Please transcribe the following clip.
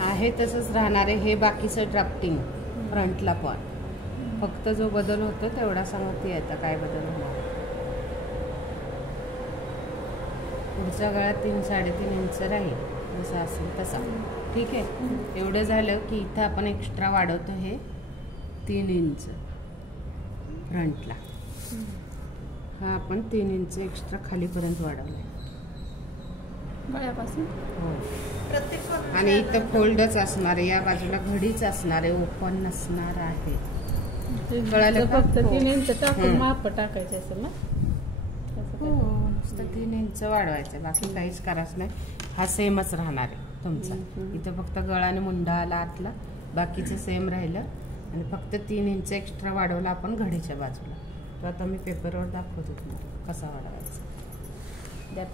आहे तसंच राहणार आहे हे बाकीचं ड्राफ्टिंग फ्रंटला पण, फक्त जो बदल होतो तेवढा सांगते आता काय बदल होणार. पुढच्या गळ्यात 3-3.5 इंच राहील जसं असेल तसा. ठीक आहे. एवढं झालं की इथं आपण एक्स्ट्रा वाढवतो हे 3 इंच फ्रंटला. हा आपण 3 इंच एक्स्ट्रा खालीपर्यंत वाढवलाय गळ्यापासून. हो. आणि इथं फोल्डच असणार आहे, या बाजूला घडीच असणार आहे, ओपन नसणार आहे. गळ्याला फक्त 3 इंच टाकून माप टाकायचे असेल ना. हो, नुसतं 3 इंच वाढवायचं, बाकी काहीच करायचं नाही. हा सेमच राहणार आहे तुमचा. इथं फक्त गळा आणि मुंडा आला आतला, बाकीचं सेम राहिलं. आणि फक्त 3 इंच एक्स्ट्रा वाढवला आपण घडीच्या बाजूला. तर आता मी पेपरवर दाखवतो तुम्हाला कसा वाढवायचा. द्या.